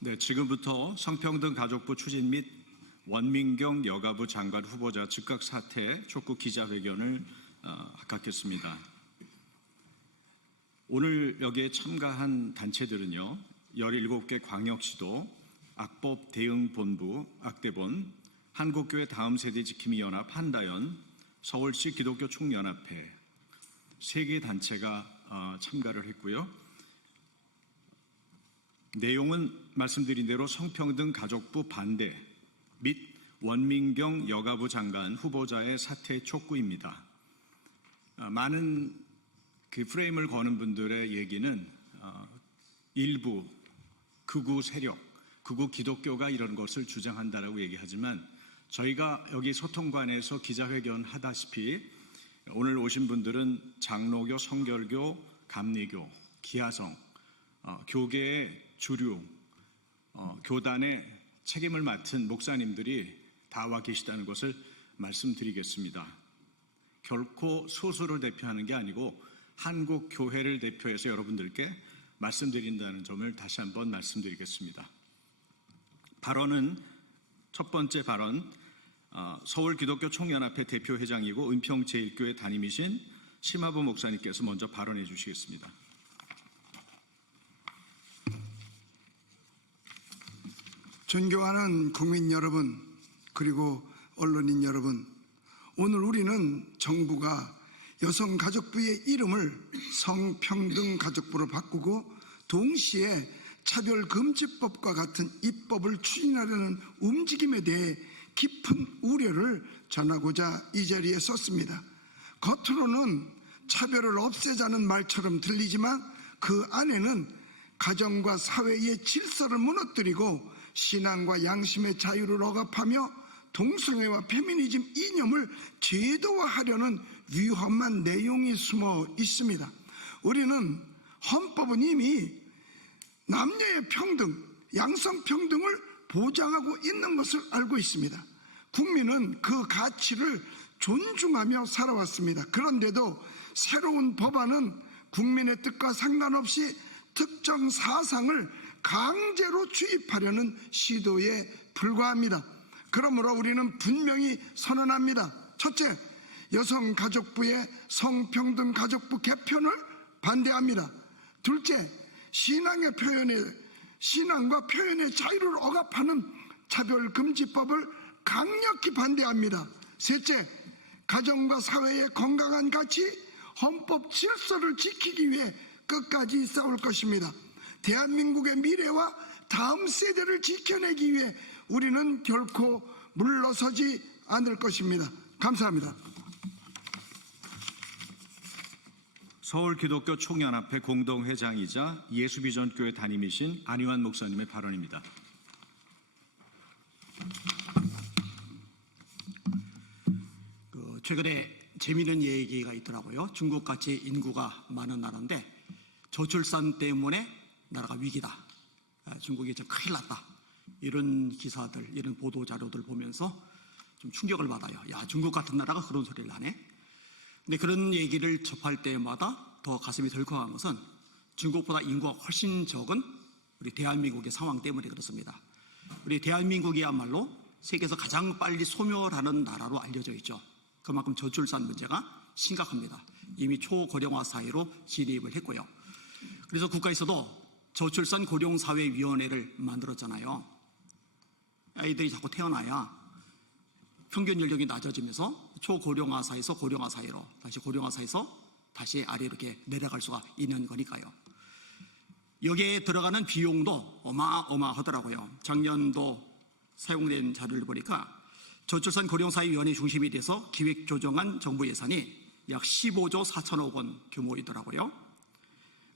네, 지금부터 성평등 가족부 추진 및 원민경 여가부 장관 후보자 즉각 사퇴 촉구 기자회견을 갖겠습니다. 오늘 여기에 참가한 단체들은요, 17개 광역시도, 악법 대응본부, 악대본, 한국교회 다음세대 지킴이 연합 한다연, 서울시 기독교 총연합회 3개 단체가 참가를 했고요. 내용은 말씀드린 대로 성평등 가족부 반대 및 원민경 여가부 장관 후보자의 사퇴 촉구입니다. 많은 그 프레임을 거는 분들의 얘기는 일부 극우 세력, 극우 기독교가 이런 것을 주장한다라고 얘기하지만 저희가 여기 소통관에서 기자회견 하다시피 오늘 오신 분들은 장로교, 성결교, 감리교, 기아성, 교계의 주류, 교단의 책임을 맡은 목사님들이 다 와 계시다는 것을 말씀드리겠습니다. 결코 소수를 대표하는 게 아니고 한국 교회를 대표해서 여러분들께 말씀드린다는 점을 다시 한번 말씀드리겠습니다. 발언은 첫 번째 발언, 서울 기독교 총연합회 대표회장이고 은평제일교회 담임이신 심화부 목사님께서 먼저 발언해 주시겠습니다. 존경하는 국민 여러분, 그리고 언론인 여러분, 오늘 우리는 정부가 여성가족부의 이름을 성평등가족부로 바꾸고 동시에 차별금지법과 같은 입법을 추진하려는 움직임에 대해 깊은 우려를 전하고자 이 자리에 썼습니다. 겉으로는 차별을 없애자는 말처럼 들리지만 그 안에는 가정과 사회의 질서를 무너뜨리고 신앙과 양심의 자유를 억압하며 동성애와 페미니즘 이념을 제도화하려는 위험한 내용이 숨어 있습니다. 우리는 헌법은 이미 남녀의 평등, 양성평등을 보장하고 있는 것을 알고 있습니다. 국민은 그 가치를 존중하며 살아왔습니다. 그런데도 새로운 법안은 국민의 뜻과 상관없이 특정 사상을 강제로 주입하려는 시도에 불과합니다. 그러므로 우리는 분명히 선언합니다. 첫째, 여성가족부의 성평등가족부 개편을 반대합니다. 둘째, 신앙과 표현의 자유를 억압하는 차별금지법을 강력히 반대합니다. 셋째, 가정과 사회의 건강한 가치, 헌법 질서를 지키기 위해 끝까지 싸울 것입니다. 대한민국의 미래와 다음 세대를 지켜내기 위해 우리는 결코 물러서지 않을 것입니다. 감사합니다. 서울 기독교 총연합회 공동회장이자 예수비전교회 담임이신 안희환 목사님의 발언입니다. 최근에 재미있는 얘기가 있더라고요. 중국같이 인구가 많은 나라인데 저출산 때문에 나라가 위기다. 중국이 좀 큰일 났다. 이런 기사들, 이런 보도 자료들 보면서 좀 충격을 받아요. 야, 중국 같은 나라가 그런 소리를 하네. 근데 그런 얘기를 접할 때마다 더 가슴이 덜컥한 것은 중국보다 인구가 훨씬 적은 우리 대한민국의 상황 때문에 그렇습니다. 우리 대한민국이야말로 세계에서 가장 빨리 소멸하는 나라로 알려져 있죠. 그만큼 저출산 문제가 심각합니다. 이미 초고령화 사회로 진입을 했고요. 그래서 국가에서도 저출산 고령사회위원회를 만들었잖아요. 아이들이 자꾸 태어나야 평균 연령이 낮아지면서 초고령화 사회에서 고령화 사회로, 다시 고령화 사회에서 다시 아래로 이렇게 내려갈 수가 있는 거니까요. 여기에 들어가는 비용도 어마어마하더라고요. 작년도 사용된 자료를 보니까 저출산 고령사회위원회 중심이 돼서 기획 조정한 정부 예산이 약 15조 4천억 원 규모이더라고요.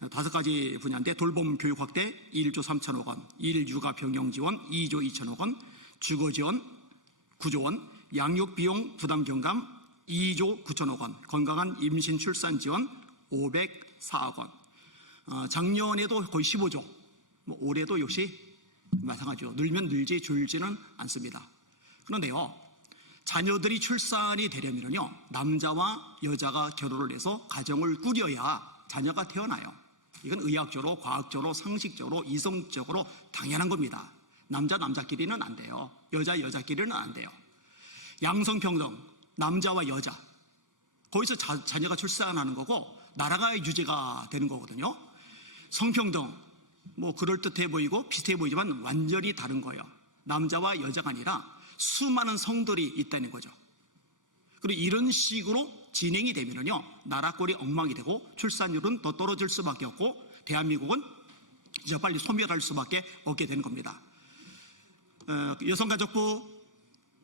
5가지 분야인데 돌봄 교육 확대 1조 3천억 원, 일육아 병영 지원 2조 2천억 원, 주거 지원 9조 원, 양육 비용 부담 경감 2조 9천억 원, 건강한 임신 출산 지원 504억 원. 작년에도 거의 15조, 올해도 역시 마찬가지로 늘면 늘지 줄지는 않습니다. 그런데요, 자녀들이 출산이 되려면요, 남자와 여자가 결혼을 해서 가정을 꾸려야 자녀가 태어나요. 이건 의학적으로, 과학적으로, 상식적으로, 이성적으로 당연한 겁니다. 남자끼리는 안 돼요. 여자끼리는 안 돼요. 양성평등, 남자와 여자. 거기서 자녀가 출산하는 거고 나라가 유지가 되는 거거든요. 성평등, 뭐 그럴듯해 보이고 비슷해 보이지만 완전히 다른 거예요. 남자와 여자가 아니라 수많은 성들이 있다는 거죠. 그리고 이런 식으로 진행이 되면요, 나라 꼴이 엉망이 되고 출산율은 더 떨어질 수밖에 없고 대한민국은 이제 빨리 소멸할 수밖에 없게 되는 겁니다. 여성가족부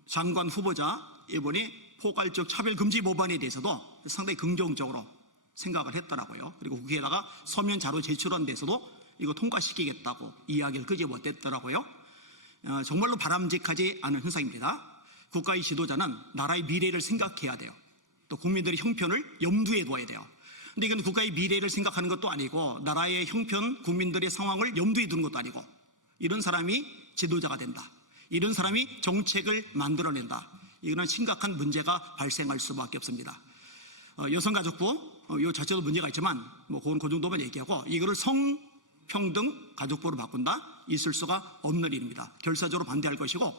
장관 후보자 이번에 포괄적 차별금지 법안에 대해서도 상당히 긍정적으로 생각을 했더라고요. 그리고 국회에다가 서면 자료 제출한 데서도 이거 통과시키겠다고 이야기를 끄집어냈더라고요. 정말로 바람직하지 않은 현상입니다. 국가의 지도자는 나라의 미래를 생각해야 돼요. 또 국민들의 형편을 염두에 둬야 돼요. 근데 이건 국가의 미래를 생각하는 것도 아니고 나라의 형편, 국민들의 상황을 염두에 두는 것도 아니고 이런 사람이 지도자가 된다. 이런 사람이 정책을 만들어낸다. 이거는 심각한 문제가 발생할 수밖에 없습니다. 여성가족부 이 자체도 문제가 있지만 뭐 그건 그 정도만 얘기하고 이거를 성평등 가족부로 바꾼다? 있을 수가 없는 일입니다. 결사적으로 반대할 것이고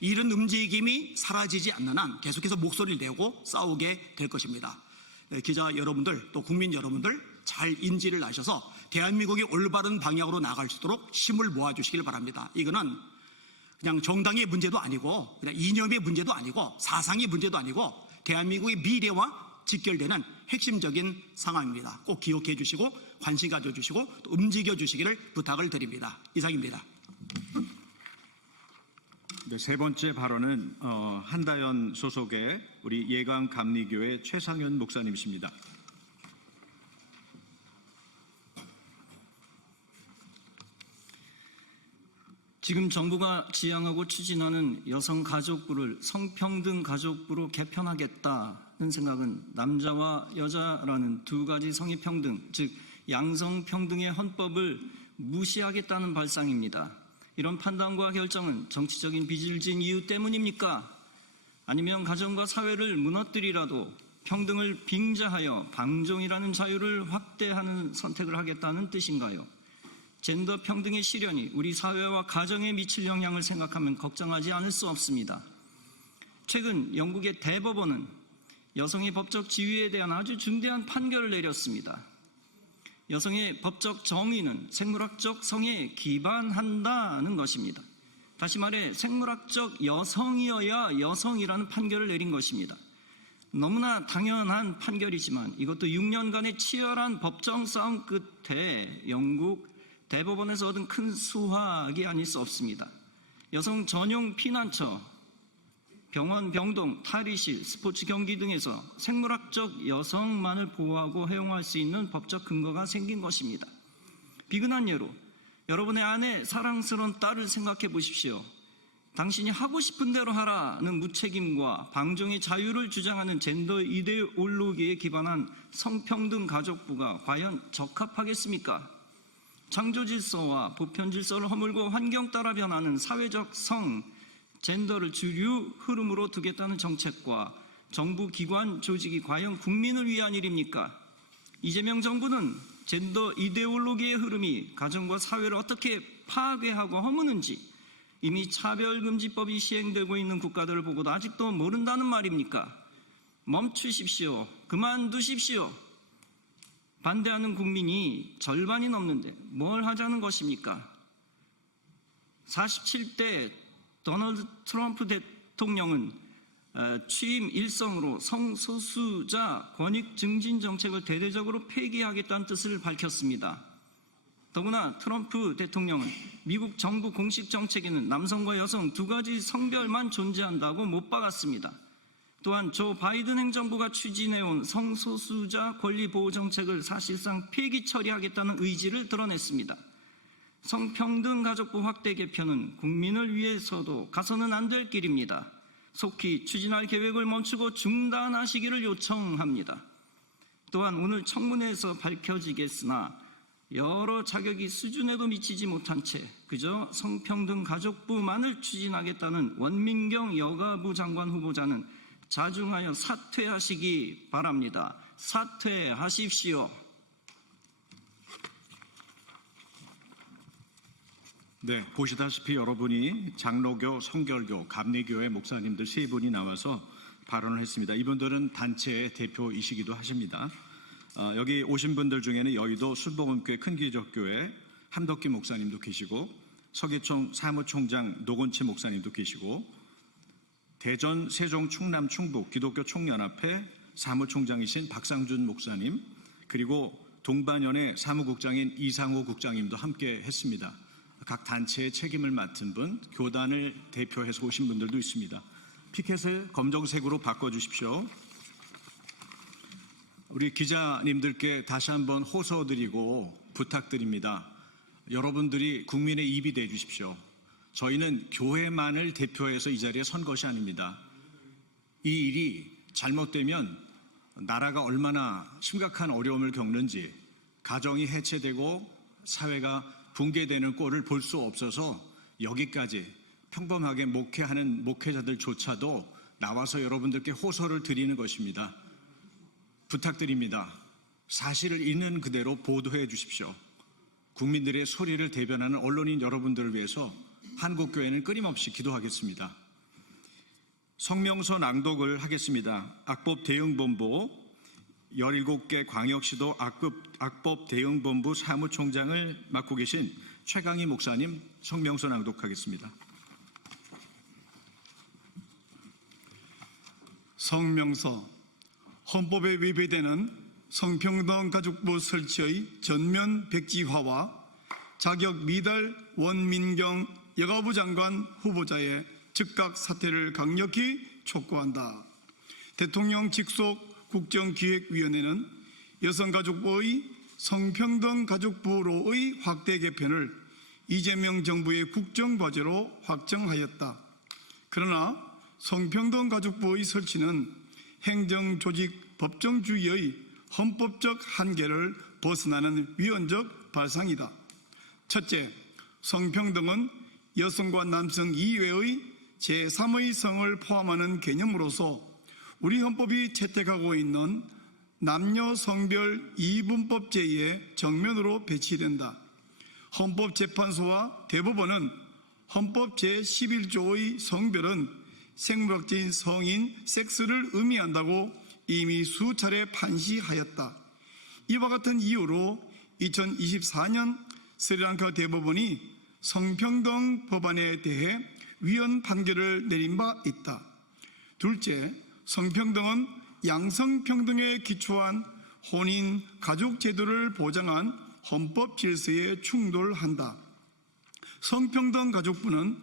이런 움직임이 사라지지 않는 한 계속해서 목소리를 내고 싸우게 될 것입니다. 기자 여러분들 또 국민 여러분들 잘 인지를 하셔서 대한민국이 올바른 방향으로 나갈 수 있도록 힘을 모아주시길 바랍니다. 이거는 그냥 정당의 문제도 아니고 그냥 이념의 문제도 아니고 사상의 문제도 아니고 대한민국의 미래와 직결되는 핵심적인 상황입니다. 꼭 기억해 주시고 관심 가져주시고 또 움직여 주시기를 부탁을 드립니다. 이상입니다. 네, 세 번째 발언은 한다연 소속의 우리 예강감리교회 최상현 목사님이십니다. 지금 정부가 지향하고 추진하는 여성가족부를 성평등 가족부로 개편하겠다는 생각은 남자와 여자라는 두 가지 성의 평등, 즉 양성평등의 헌법을 무시하겠다는 발상입니다. 이런 판단과 결정은 정치적인 빚을 진 이유 때문입니까? 아니면 가정과 사회를 무너뜨리라도 평등을 빙자하여 방종이라는 자유를 확대하는 선택을 하겠다는 뜻인가요? 젠더 평등의 실현이 우리 사회와 가정에 미칠 영향을 생각하면 걱정하지 않을 수 없습니다. 최근 영국의 대법원은 여성의 법적 지위에 대한 아주 중대한 판결을 내렸습니다. 여성의 법적 정의는 생물학적 성에 기반한다는 것입니다. 다시 말해 생물학적 여성이어야 여성이라는 판결을 내린 것입니다. 너무나 당연한 판결이지만 이것도 6년간의 치열한 법정 싸움 끝에 영국 대법원에서 얻은 큰 수확이 아닐 수 없습니다. 여성 전용 피난처, 병원, 병동, 탈의실, 스포츠 경기 등에서 생물학적 여성만을 보호하고 허용할 수 있는 법적 근거가 생긴 것입니다. 비근한 예로 여러분의 아내, 사랑스러운 딸을 생각해 보십시오. 당신이 하고 싶은 대로 하라는 무책임과 방종의 자유를 주장하는 젠더 이데올로기에 기반한 성평등 가족부가 과연 적합하겠습니까? 창조 질서와 보편 질서를 허물고 환경 따라 변하는 사회적 성, 젠더를 주류 흐름으로 두겠다는 정책과 정부 기관 조직이 과연 국민을 위한 일입니까? 이재명 정부는 젠더 이데올로기의 흐름이 가정과 사회를 어떻게 파괴하고 허무는지 이미 차별금지법이 시행되고 있는 국가들을 보고도 아직도 모른다는 말입니까? 멈추십시오. 그만두십시오. 반대하는 국민이 절반이 넘는데 뭘 하자는 것입니까? 47대 도널드 트럼프 대통령은 취임 일성으로 성소수자 권익 증진 정책을 대대적으로 폐기하겠다는 뜻을 밝혔습니다. 더구나 트럼프 대통령은 미국 정부 공식 정책에는 남성과 여성 두 가지 성별만 존재한다고 못 박았습니다. 또한 조 바이든 행정부가 추진해온 성소수자 권리 보호 정책을 사실상 폐기 처리하겠다는 의지를 드러냈습니다. 성평등 가족부 확대 개편은 국민을 위해서도 가서는 안 될 길입니다. 속히 추진할 계획을 멈추고 중단하시기를 요청합니다. 또한 오늘 청문회에서 밝혀지겠으나 여러 자격이 수준에도 미치지 못한 채 그저 성평등 가족부만을 추진하겠다는 원민경 여가부 장관 후보자는 자중하여 사퇴하시기 바랍니다. 사퇴하십시오. 네, 보시다시피 여러분이 장로교, 성결교, 감리교회 목사님들 세 분이 나와서 발언을 했습니다. 이분들은 단체의 대표이시기도 하십니다. 여기 오신 분들 중에는 여의도 순복음교회 큰기적교회 함덕기 목사님도 계시고, 서기총 사무총장 노건치 목사님도 계시고, 대전, 세종, 충남, 충북 기독교 총연합회 사무총장이신 박상준 목사님, 그리고 동반연의 사무국장인 이상호 국장님도 함께 했습니다. 각 단체의 책임을 맡은 분, 교단을 대표해서 오신 분들도 있습니다. 피켓을 검정색으로 바꿔주십시오. 우리 기자님들께 다시 한번 호소드리고 부탁드립니다. 여러분들이 국민의 입이 돼 주십시오. 저희는 교회만을 대표해서 이 자리에 선 것이 아닙니다. 이 일이 잘못되면 나라가 얼마나 심각한 어려움을 겪는지, 가정이 해체되고 사회가 붕괴되는 꼴을 볼 수 없어서 여기까지 평범하게 목회하는 목회자들조차도 나와서 여러분들께 호소를 드리는 것입니다. 부탁드립니다. 사실을 있는 그대로 보도해 주십시오. 국민들의 소리를 대변하는 언론인 여러분들을 위해서 한국교회는 끊임없이 기도하겠습니다. 성명서 낭독을 하겠습니다. 악법 대응본부 17개 광역시도 악법 대응본부 사무총장을 맡고 계신 최강희 목사님 성명서 낭독하겠습니다. 성명서. 헌법에 위배되는 성평등 가족부 설치의 전면 백지화와 자격 미달 원민경 여가부 장관 후보자의 즉각 사퇴를 강력히 촉구한다. 대통령 직속 국정기획위원회는 여성가족부의 성평등 가족부로의 확대 개편을 이재명 정부의 국정과제로 확정하였다. 그러나 성평등 가족부의 설치는 행정조직 법정주의의 헌법적 한계를 벗어나는 위헌적 발상이다. 첫째, 성평등은 여성과 남성 이외의 제3의 성을 포함하는 개념으로서 우리 헌법이 채택하고 있는 남녀 성별 이분법제에 정면으로 배치된다. 헌법재판소와 대법원은 헌법 제11조의 성별은 생물학적인 성인, 섹스를 의미한다고 이미 수차례 판시하였다. 이와 같은 이유로 2024년 스리랑카 대법원이 성평등 법안에 대해 위헌 판결을 내린 바 있다. 둘째, 성평등은 양성평등에 기초한 혼인, 가족 제도를 보장한 헌법 질서에 충돌한다. 성평등 가족부는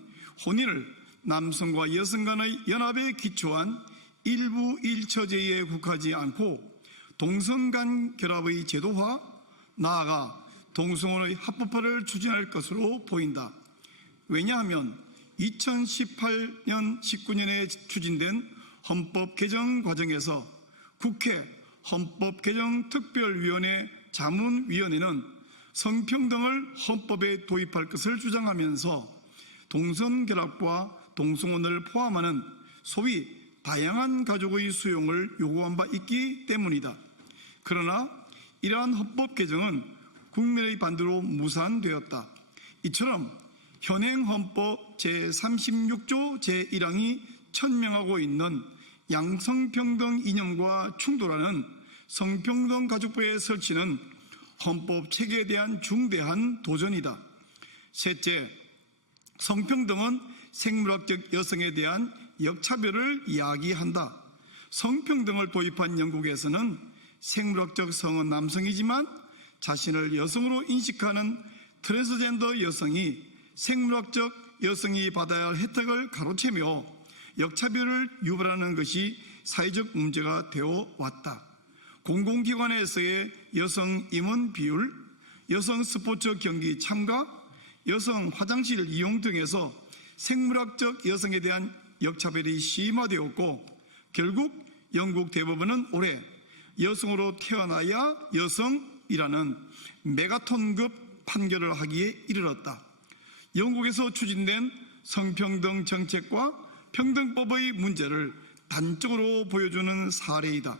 혼인을 남성과 여성 간의 연합에 기초한 일부 일처제에 국하지 않고 동성 간 결합의 제도화, 나아가 동성혼의 합법화를 추진할 것으로 보인다. 왜냐하면 2018년, 19년에 추진된 헌법 개정 과정에서 국회 헌법개정특별위원회 자문위원회는 성평등을 헌법에 도입할 것을 주장하면서 동성결합과 동성혼을 포함하는 소위 다양한 가족의 수용을 요구한 바 있기 때문이다. 그러나 이러한 헌법 개정은 국민의 반대로 무산되었다. 이처럼 현행 헌법 제36조 제1항이 천명하고 있는 양성평등 이념과 충돌하는 성평등 가족부의 설치는 헌법 체계에 대한 중대한 도전이다. 셋째, 성평등은 생물학적 여성에 대한 역차별을 이야기한다. 성평등을 도입한 영국에서는 생물학적 성은 남성이지만 자신을 여성으로 인식하는 트랜스젠더 여성이 생물학적 여성이 받아야 할 혜택을 가로채며 역차별을 유발하는 것이 사회적 문제가 되어 왔다. 공공기관에서의 여성 임원 비율, 여성 스포츠 경기 참가, 여성 화장실 이용 등에서 생물학적 여성에 대한 역차별이 심화되었고 결국 영국 대법원은 올해 여성으로 태어나야 여성이라는 메가톤급 판결을 하기에 이르렀다. 영국에서 추진된 성평등 정책과 평등법의 문제를 단적으로 보여주는 사례이다.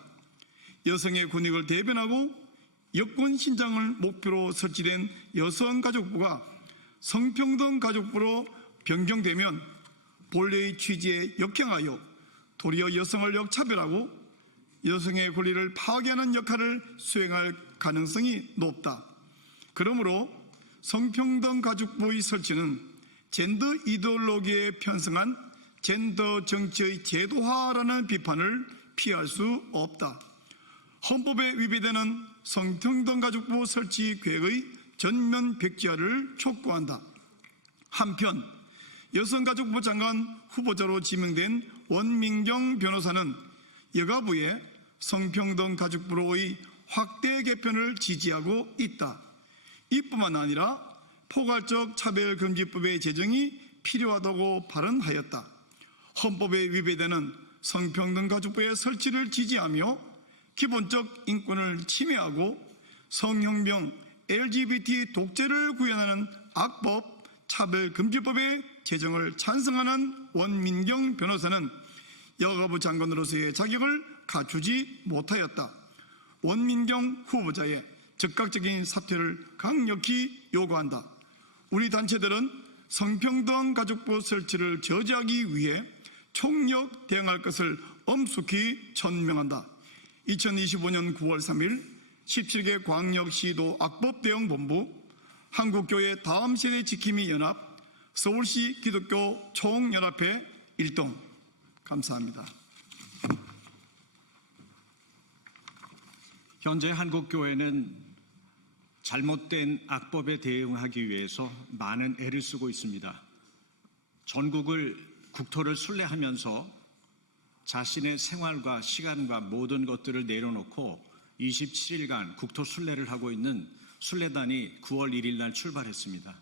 여성의 권익을 대변하고 여권 신장을 목표로 설치된 여성가족부가 성평등 가족부로 변경되면 본래의 취지에 역행하여 도리어 여성을 역차별하고 여성의 권리를 파괴하는 역할을 수행할 가능성이 높다. 그러므로 성평등 가족부의 설치는 젠더 이데올로기에 편승한 젠더 정치의 제도화라는 비판을 피할 수 없다. 헌법에 위배되는 성평등 가족부 설치 계획의 전면 백지화를 촉구한다. 한편 여성가족부 장관 후보자로 지명된 원민경 변호사는 여가부의 성평등 가족부로의 확대 개편을 지지하고 있다. 이뿐만 아니라 포괄적 차별금지법의 제정이 필요하다고 발언하였다. 헌법에 위배되는 성평등 가족부의 설치를 지지하며 기본적 인권을 침해하고 성혁명 LGBT 독재를 구현하는 악법 차별금지법의 제정을 찬성하는 원민경 변호사는 여가부 장관으로서의 자격을 갖추지 못하였다. 원민경 후보자의 즉각적인 사퇴를 강력히 요구한다. 우리 단체들은 성평등 가족부 설치를 저지하기 위해 총력 대응할 것을 엄숙히 천명한다. 2025년 9월 3일 17개 광역시도 악법대응본부, 한국교회 다음세대 지킴이 연합, 서울시 기독교 총연합회 1동. 감사합니다. 현재 한국교회는 잘못된 악법에 대응하기 위해서 많은 애를 쓰고 있습니다. 전국을 국토를 순례하면서 자신의 생활과 시간과 모든 것들을 내려놓고 27일간 국토 순례를 하고 있는 순례단이 9월 1일 날 출발했습니다.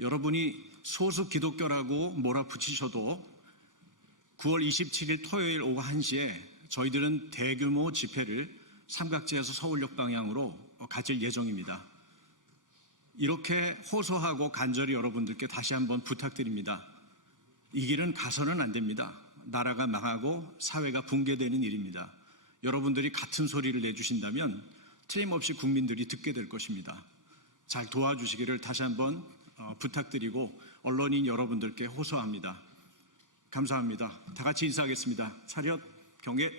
여러분이 소수 기독교라고 몰아붙이셔도 9월 27일 토요일 오후 1시에 저희들은 대규모 집회를 삼각지에서 서울역 방향으로 가질 예정입니다. 이렇게 호소하고 간절히 여러분들께 다시 한번 부탁드립니다. 이 길은 가서는 안 됩니다. 나라가 망하고 사회가 붕괴되는 일입니다. 여러분들이 같은 소리를 내주신다면 틀림없이 국민들이 듣게 될 것입니다. 잘 도와주시기를 다시 한번 부탁드리고 언론인 여러분들께 호소합니다. 감사합니다. 다 같이 인사하겠습니다. 차렷, 경례.